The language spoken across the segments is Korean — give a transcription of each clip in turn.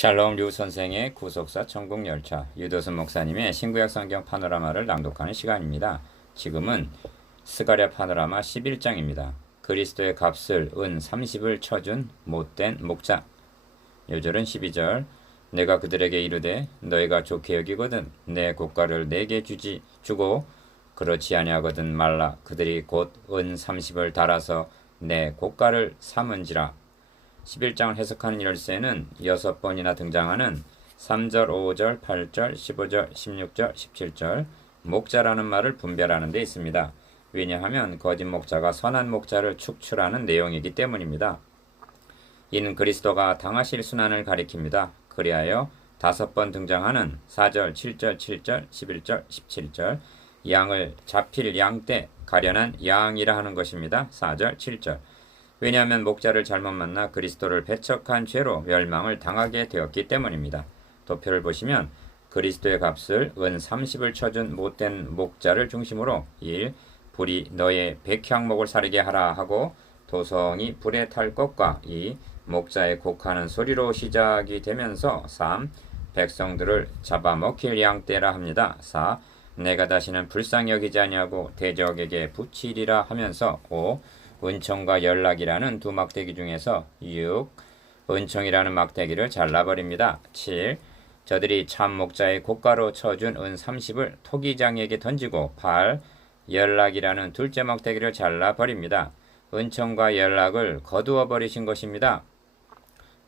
샬롬 류 선생의 구속사 천국열차 유도순 목사님의 신구약 성경 파노라마를 낭독하는 시간입니다. 지금은 스가랴 파노라마 11장입니다. 그리스도의 값을 은 30을 쳐준 못된 목자. 요절은 12절. 내가 그들에게 이르되 너희가 좋게 여기거든 내 고가를 내게 주고 그렇지 아니하거든 말라. 그들이 곧 은 30을 달아서 내 고가를 삼은지라. 11장을 해석하는 열쇠는 6번이나 등장하는 3절, 5절, 8절, 15절, 16절, 17절 목자라는 말을 분별하는 데 있습니다. 왜냐하면 거짓 목자가 선한 목자를 축출하는 내용이기 때문입니다. 이는 그리스도가 당하실 순환을 가리킵니다. 그리하여 5번 등장하는 4절, 7절, 7절, 11절, 17절 양을 잡힐 양떼, 가련한 양이라 하는 것입니다. 4절, 7절 왜냐하면 목자를 잘못 만나 그리스도를 배척한 죄로 멸망을 당하게 되었기 때문입니다. 도표를 보시면 그리스도의 값을 은 30을 쳐준 못된 목자를 중심으로 1. 불이 너의 백향목을 사르게 하라 하고 도성이 불에 탈 것과 2. 목자의 곡하는 소리로 시작이 되면서 3. 백성들을 잡아먹힐 양떼라 합니다. 4. 내가 다시는 불쌍히 여기지 아니하고 대적에게 붙이리라 하면서 5. 은총과 연락이라는 두 막대기 중에서 6. 은총이라는 막대기를 잘라버립니다. 7. 저들이 참 목자의 고가로 쳐준 은 30을 토기장에게 던지고 8. 연락이라는 둘째 막대기를 잘라버립니다. 은총과 연락을 거두어 버리신 것입니다.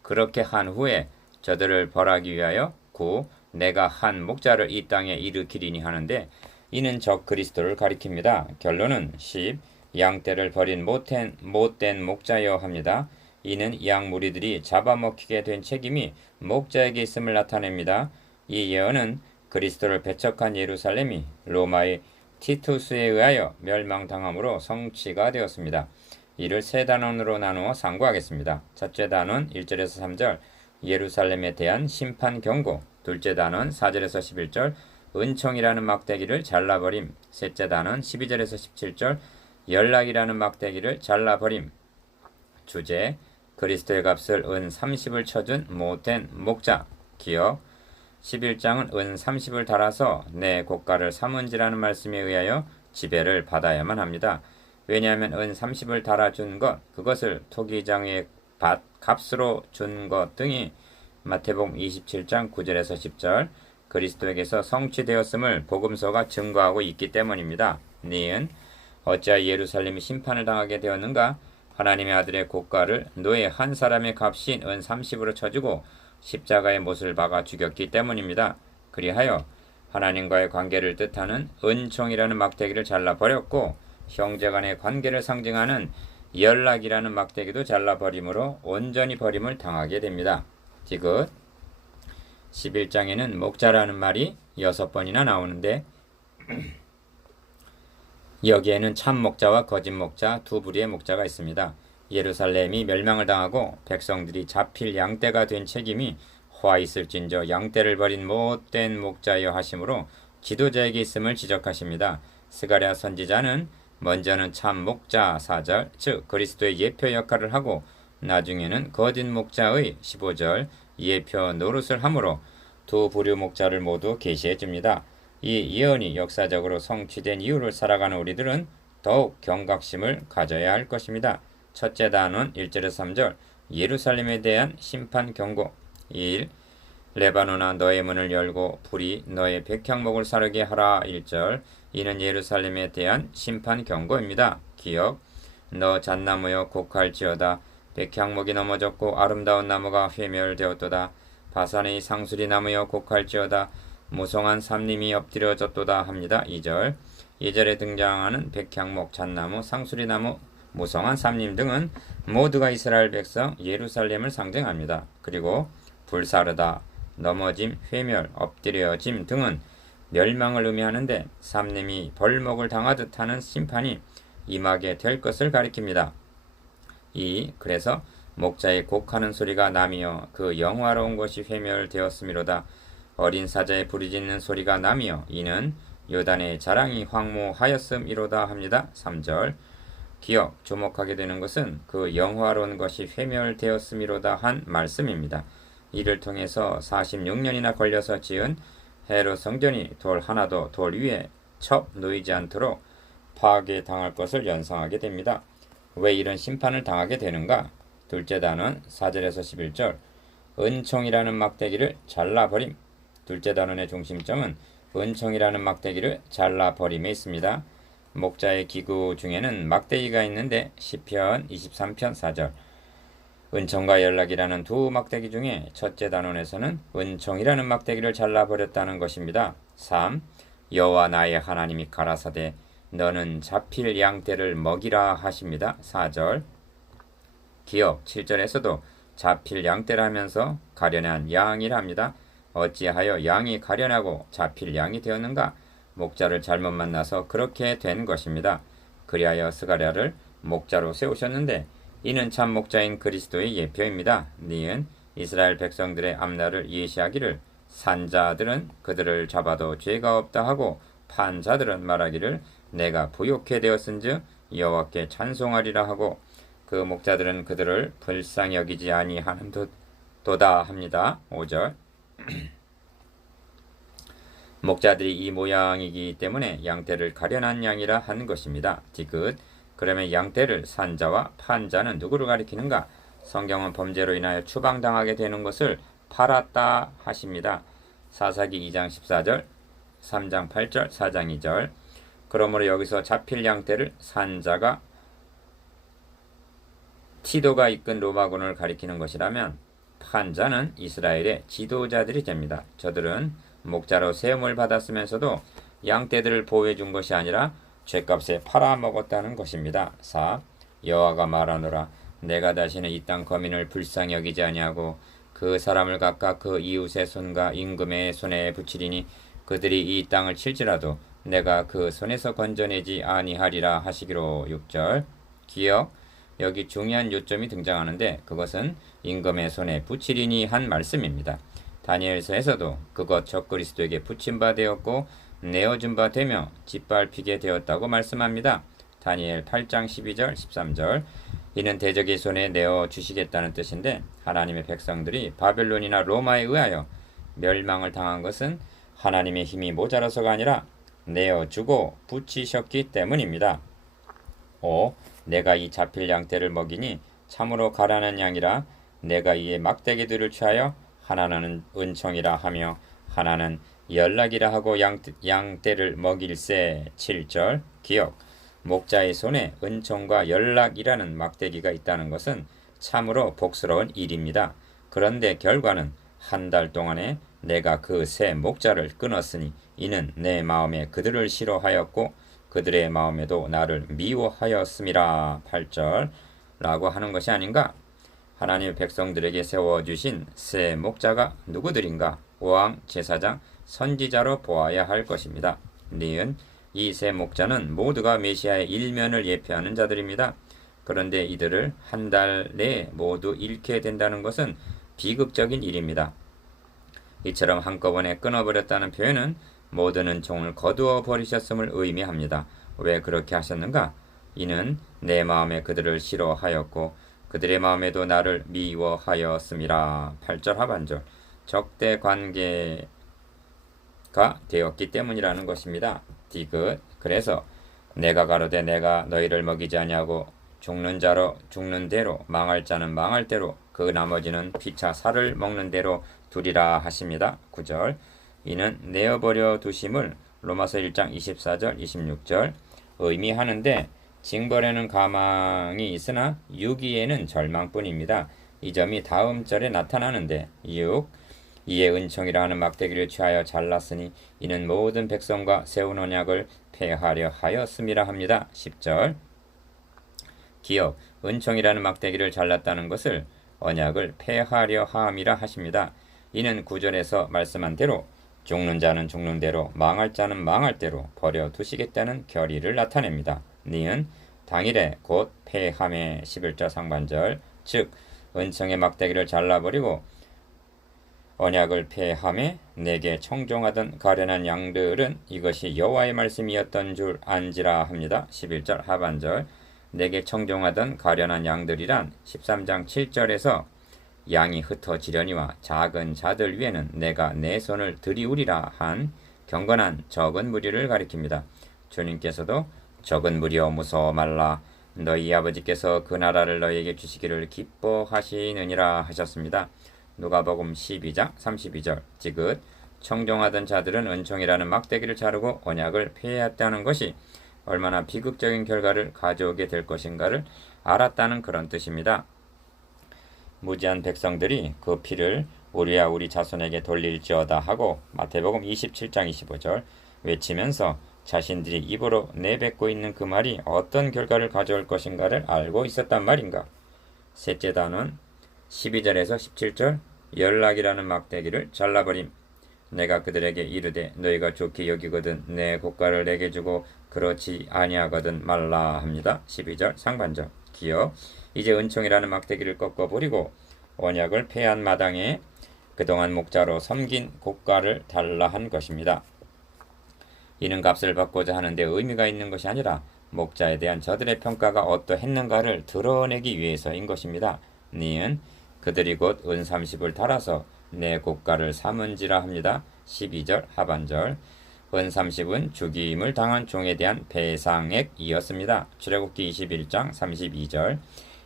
그렇게 한 후에 저들을 벌하기 위하여 9. 내가 한 목자를 이 땅에 일으키리니 하는데 이는 적 그리스도를 가리킵니다. 결론은 10. 양떼를 버린 못된 목자여 합니다. 이는 양 무리들이 잡아먹히게 된 책임이 목자에게 있음을 나타냅니다. 이 예언은 그리스도를 배척한 예루살렘이 로마의 티투스에 의하여 멸망당함으로 성취가 되었습니다. 이를 세 단원으로 나누어 상고하겠습니다. 첫째 단원 1절에서 3절 예루살렘에 대한 심판 경고, 둘째 단원 4절에서 11절 은총이라는 막대기를 잘라버림, 셋째 단원 12절에서 17절 연락이라는 막대기를 잘라버림. 주제 그리스도의 값을 은 30을 쳐준 못된 목자. 기억 11장은 은 30을 달아서 내 고가를 삼은지라는 말씀에 의하여 지배를 받아야만 합니다. 왜냐하면 은 30을 달아준 것, 그것을 토기장의 값으로 준 것 등이 마태복음 27장 9절에서 10절 그리스도에게서 성취되었음을 복음서가 증거하고 있기 때문입니다. 니은 어찌하여 예루살렘이 심판을 당하게 되었는가? 하나님의 아들의 고가를 노예 한 사람의 값인 은 30으로 쳐주고 십자가의 못을 박아 죽였기 때문입니다. 그리하여 하나님과의 관계를 뜻하는 은총이라는 막대기를 잘라버렸고 형제간의 관계를 상징하는 연락이라는 막대기도 잘라버림으로 온전히 버림을 당하게 됩니다. 디귿 11장에는 목자라는 말이 6번이나 나오는데 여기에는 참 목자와 거짓 목자 두 부류의 목자가 있습니다. 예루살렘이 멸망을 당하고 백성들이 잡힐 양떼가 된 책임이 화 있을진저 양떼를 버린 못된 목자여 하심으로 지도자에게 있음을 지적하십니다. 스가랴 선지자는 먼저는 참 목자 4절 즉 그리스도의 예표 역할을 하고 나중에는 거짓 목자의 15절 예표 노릇을 하므로 두 부류 목자를 모두 계시해 줍니다. 이 예언이 역사적으로 성취된 이유를 살아가는 우리들은 더욱 경각심을 가져야 할 것입니다. 첫째 단원 1절에서 3절 예루살렘에 대한 심판 경고 1. 레바논아 너의 문을 열고 불이 너의 백향목을 사르게 하라 1절 이는 예루살렘에 대한 심판 경고입니다. 기억 너 잣나무여 곡할지어다 백향목이 넘어졌고 아름다운 나무가 회멸되었도다 바산의 상수리 나무여 곡할지어다 무성한 삼림이 엎드려졌도다 합니다. 2절 2절에 등장하는 백향목, 잣나무, 상수리나무, 무성한 삼림 등은 모두가 이스라엘 백성 예루살렘을 상징합니다. 그리고 불사르다, 넘어짐, 회멸, 엎드려짐 등은 멸망을 의미하는데 삼림이 벌목을 당하듯 하는 심판이 임하게 될 것을 가리킵니다. 2. 그래서 목자의 곡하는 소리가 나며 그 영화로운 것이 회멸되었음이로다. 어린 사자의 부르짖는 소리가 나며 이는 요단의 자랑이 황무하였음이로다 합니다. 3절 기억, 주목하게 되는 것은 그 영화로운 것이 회멸되었음이로다 한 말씀입니다. 이를 통해서 46년이나 걸려서 지은 헤롯 성전이 돌 하나도 돌 위에 첩 놓이지 않도록 파괴당할 것을 연상하게 됩니다. 왜 이런 심판을 당하게 되는가? 둘째 단원 4절에서 11절 은총이라는 막대기를 잘라버림. 둘째 단원의 중심점은 은총이라는 막대기를 잘라버림에 있습니다. 목자의 기구 중에는 막대기가 있는데 시편 23편 4절 은총과 연락이라는 두 막대기 중에 첫째 단원에서는 은총이라는 막대기를 잘라버렸다는 것입니다. 3. 여호와 나의 하나님이 가라사대 너는 잡힐 양떼를 먹이라 하십니다. 4절 기억 7절에서도 잡힐 양떼라면서 가련한 양이랍니다. 어찌하여 양이 가련하고 잡힐 양이 되었는가? 목자를 잘못 만나서 그렇게 된 것입니다. 그리하여 스가랴를 목자로 세우셨는데 이는 참 목자인 그리스도의 예표입니다. 니은 이스라엘 백성들의 앞날을 예시하기를 산자들은 그들을 잡아도 죄가 없다 하고 판자들은 말하기를 내가 부욕해 되었은즉 여호와께 찬송하리라 하고 그 목자들은 그들을 불쌍히 여기지 아니하는 도다 합니다. 5절 목자들이 이 모양이기 때문에 양떼를 가련한 양이라 하는 것입니다. 디귿 그러면 양떼를 산자와 판자는 누구를 가리키는가? 성경은 범죄로 인하여 추방당하게 되는 것을 팔았다 하십니다. 사사기 2장 14절 3장 8절 4장 2절 그러므로 여기서 잡힐 양떼를 산자가 티도가 이끈 로마군을 가리키는 것이라면 판자는 이스라엘의 지도자들이 됩니다. 저들은 목자로 세움을 받았으면서도 양떼들을 보호해 준 것이 아니라 죗값에 팔아먹었다는 것입니다. 4. 여호와가 말하노라 내가 다시는 이 땅 거민을 불쌍히 여기지 아니하고 그 사람을 각각 그 이웃의 손과 임금의 손에 붙이리니 그들이 이 땅을 칠지라도 내가 그 손에서 건져내지 아니하리라 하시기로. 6절 기억 여기 중요한 요점이 등장하는데 그것은 임금의 손에 붙이리니 한 말씀입니다. 다니엘서에서도 그것 적그리스도에게 붙임 바 되었고 내어준 바 되며 짓밟히게 되었다고 말씀합니다. 다니엘 8장 12절 13절 이는 대적의 손에 내어주시겠다는 뜻인데 하나님의 백성들이 바벨론이나 로마에 의하여 멸망을 당한 것은 하나님의 힘이 모자라서가 아니라 내어주고 붙이셨기 때문입니다. 5. 내가 이 잡힐 양떼를 먹이니 참으로 가라는 양이라 내가 이의 막대기들을 취하여 하나는 은총이라 하며 하나는 연락이라 하고 양떼를 먹일세. 7절 기억 목자의 손에 은총과 연락이라는 막대기가 있다는 것은 참으로 복스러운 일입니다. 그런데 결과는 한 달 동안에 내가 그 새 목자를 끊었으니 이는 내 마음에 그들을 싫어하였고 그들의 마음에도 나를 미워하였음이라. 8절 라고 하는 것이 아닌가? 하나님의 백성들에게 세워주신 새 목자가 누구들인가? 왕, 제사장, 선지자로 보아야 할 것입니다. 니은 이 새 목자는 모두가 메시아의 일면을 예표하는 자들입니다. 그런데 이들을 한 달 내에 모두 잃게 된다는 것은 비극적인 일입니다. 이처럼 한꺼번에 끊어버렸다는 표현은 모든 은총을 거두어 버리셨음을 의미합니다. 왜 그렇게 하셨는가? 이는 내 마음에 그들을 싫어하였고 그들의 마음에도 나를 미워하였음이라. 8절 하반절 적대 관계가 되었기 때문이라는 것입니다. 디귿 그래서 내가 가로되 내가 너희를 먹이지 아니하고 죽는 자로 죽는 대로 망할 자는 망할 대로 그 나머지는 피차 살을 먹는 대로 두리라 하십니다. 9절 이는 내어버려 두심을 로마서 1장 24절 26절 의미하는데 징벌에는 가망이 있으나 유기에는 절망뿐입니다. 이 점이 다음 절에 나타나는데 6. 이에 은총이라 하는 막대기를 취하여 잘랐으니 이는 모든 백성과 세운 언약을 폐하려 하였음이라 합니다. 10절 기억 은총이라는 막대기를 잘랐다는 것을 언약을 폐하려 함이라 하십니다. 이는 9절에서 말씀한 대로 죽는 자는 죽는 대로 망할 자는 망할 대로 버려 두시겠다는 결의를 나타냅니다. 니은 당일에 곧 폐함의 11절 상반절 즉 은총의 막대기를 잘라버리고 언약을 폐함에 내게 청종하던 가련한 양들은 이것이 여호와의 말씀이었던 줄 안지라 합니다. 11절 하반절 내게 청종하던 가련한 양들이란 13장 7절에서 양이 흩어지려니와 작은 자들 위에는 내가 내 손을 들이우리라 한 경건한 적은 무리를 가리킵니다. 주님께서도 적은 무리여 무서워 말라 너희 아버지께서 그 나라를 너희에게 주시기를 기뻐하시느니라 하셨습니다. 누가복음 12장 32절 지긋 청종하던 자들은 은총이라는 막대기를 자르고 언약을 폐했다는 것이 얼마나 비극적인 결과를 가져오게 될 것인가를 알았다는 그런 뜻입니다. 무지한 백성들이 그 피를 우리와 우리 자손에게 돌릴지어다 하고 마태복음 27장 25절 외치면서 자신들이 입으로 내뱉고 있는 그 말이 어떤 결과를 가져올 것인가를 알고 있었단 말인가. 셋째 단원 12절에서 17절 연락이라는 막대기를 잘라버림. 내가 그들에게 이르되 너희가 좋게 여기거든 내 고가를 내게 주고 그렇지 아니하거든 말라 합니다. 12절 상반절 기억 이제 은총이라는 막대기를 꺾어버리고 언약을 폐한 마당에 그동안 목자로 섬긴 고가를 달라 한 것입니다. 이는 값을 받고자 하는데 의미가 있는 것이 아니라 목자에 대한 저들의 평가가 어떠했는가를 드러내기 위해서인 것입니다. 니은 그들이 곧 은 30을 달아서 내 고가를 삼은지라 합니다. 12절 하반절 은 30은 죽임을 당한 종에 대한 배상액이었습니다. 출애굽기 21장 32절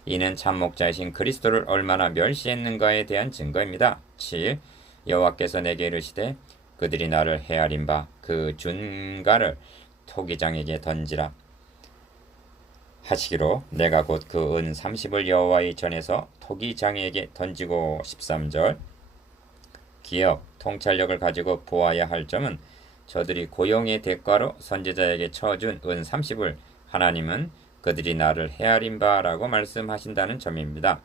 이는 참 목자이신 그리스도를 얼마나 멸시했는가에 대한 증거입니다. 7. 여호와께서 내게 이르시되 그들이 나를 헤아린 바 그 준가를 토기장에게 던지라 하시기로 내가 곧 그 은 30을 여호와의 전에서 토기장에게 던지고 13절 기억, 통찰력을 가지고 보아야 할 점은 저들이 고용의 대가로 선지자에게 쳐준 은 30을 하나님은 그들이 나를 헤아린 바라고 말씀하신다는 점입니다.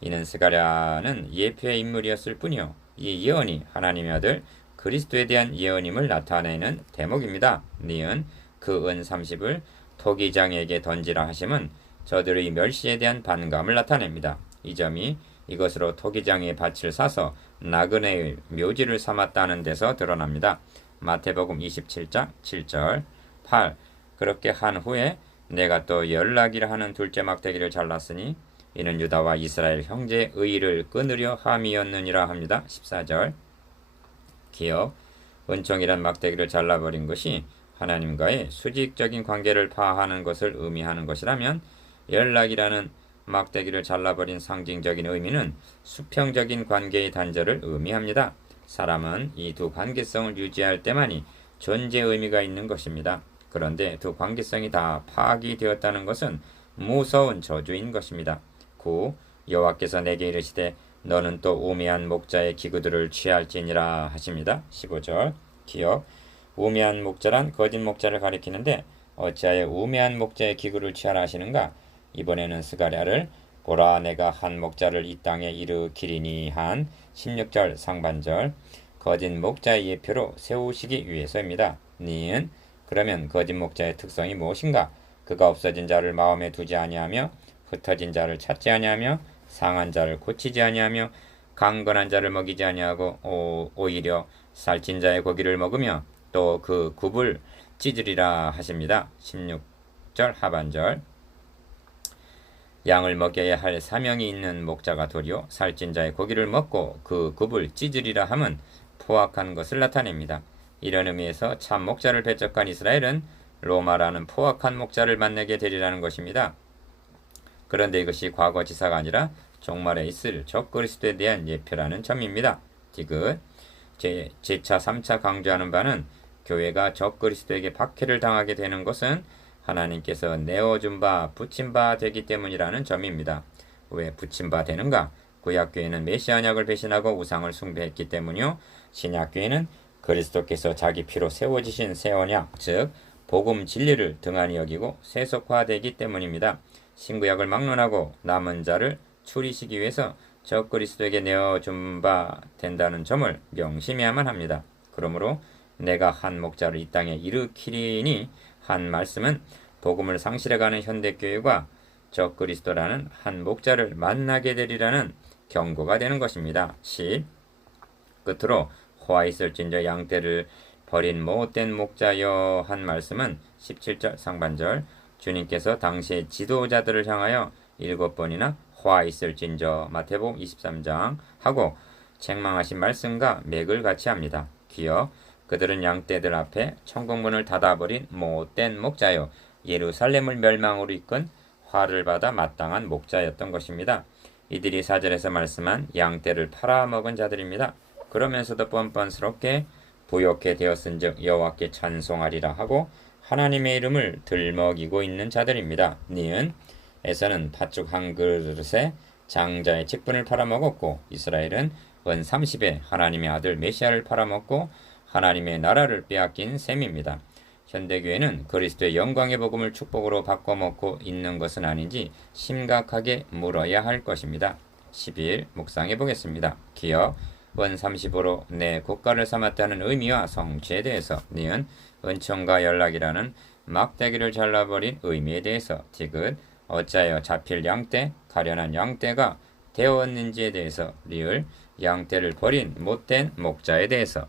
이는 스가랴는 예표의 인물이었을 뿐이요 이 예언이 하나님의 아들 그리스도에 대한 예언임을 나타내는 대목입니다. 니은 그 은 30을 토기장에게 던지라 하심은 저들의 멸시에 대한 반감을 나타냅니다. 이 점이 이것으로 토기장의 밭을 사서 나그네의 묘지를 삼았다는 데서 드러납니다. 마태복음 27장 7절 8. 그렇게 한 후에 내가 또 연락이라 하는 둘째 막대기를 잘랐으니 이는 유다와 이스라엘 형제의 의를 끊으려 함이었느니라 합니다. 14절 기억 은총이란 막대기를 잘라버린 것이 하나님과의 수직적인 관계를 파하는 것을 의미하는 것이라면 연락이라는 막대기를 잘라버린 상징적인 의미는 수평적인 관계의 단절을 의미합니다. 사람은 이 두 관계성을 유지할 때만이 존재 의미가 있는 것입니다. 그런데 두 관계성이 다 파악이 되었다는 것은 무서운 저주인 것입니다. 9. 여호와께서 내게 이르시되 너는 또 우매한 목자의 기구들을 취할지니라 하십니다. 15절 기억 우매한 목자란 거짓 목자를 가리키는데 어찌하여 우매한 목자의 기구를 취하라 하시는가. 이번에는 스가랴를 보라 내가 한 목자를 이 땅에 일으키리니 한 16절 상반절 거짓 목자의 예표로 세우시기 위해서입니다. 니은 그러면 거짓 목자의 특성이 무엇인가. 그가 없어진 자를 마음에 두지 아니하며 흩어진 자를 찾지 아니하며 상한 자를 고치지 아니하며 강건한 자를 먹이지 아니하고 오히려 살찐 자의 고기를 먹으며 또 그 굽을 찢으리라 하십니다. 16절 하반절 양을 먹여야 할 사명이 있는 목자가 도리어 살찐 자의 고기를 먹고 그 굽을 찢으리라 함은 포악한 것을 나타냅니다. 이런 의미에서 참 목자를 배척한 이스라엘은 로마라는 포악한 목자를 만나게 되리라는 것입니다. 그런데 이것이 과거지사가 아니라 종말에 있을 적그리스도에 대한 예표라는 점입니다. 디귿 제차 3차 강조하는 바는 교회가 적그리스도에게 박해를 당하게 되는 것은 하나님께서 내어준 바 붙인 바 되기 때문이라는 점입니다. 왜 붙인 바 되는가? 구약교회는 메시아 언약을 배신하고 우상을 숭배했기 때문이요. 신약교회는 그리스도께서 자기 피로 세워지신 새 언약, 즉 복음 진리를 등한히 여기고 세속화되기 때문입니다. 신구약을 막론하고 남은 자를 추리시기 위해서 적그리스도에게 내어준 바 된다는 점을 명심해야만 합니다. 그러므로 내가 한 목자를 이 땅에 일으키리니 한 말씀은 복음을 상실해가는 현대교회가 적그리스도라는 한 목자를 만나게 되리라는 경고가 되는 것입니다. 10. 끝으로 호화 있을진저 양떼를 버린 못된 목자여 한 말씀은 17절 상반절 주님께서 당시의 지도자들을 향하여 7번이나 화 있을진저 마태복음 23장 하고 책망하신 말씀과 맥을 같이 합니다. 기억 그들은 양떼들 앞에 천국문을 닫아버린 못된 목자요 예루살렘을 멸망으로 이끈 화를 받아 마땅한 목자였던 것입니다. 이들이 4절에서 말씀한 양떼를 팔아먹은 자들입니다. 그러면서도 뻔뻔스럽게 부욕해 되었은즉 여호와께 찬송하리라 하고 하나님의 이름을 들먹이고 있는 자들입니다. 니은 에서는 팥죽 한 그릇에 장자의 직분을 팔아먹었고 이스라엘은 은 30에 하나님의 아들 메시아를 팔아먹고 하나님의 나라를 빼앗긴 셈입니다. 현대교회는 그리스도의 영광의 복음을 축복으로 바꿔먹고 있는 것은 아닌지 심각하게 물어야 할 것입니다. 10일 묵상해 보겠습니다. 기억 은 30으로 내 국가를 삼았다는 의미와 성취에 대해서 니은 은총과 연락이라는 막대기를 잘라버린 의미에 대해서 디귿 어찌하여 잡힐 양떼 가련한 양떼가 되었는지에 대해서 리을 양떼를 버린 못된 목자에 대해서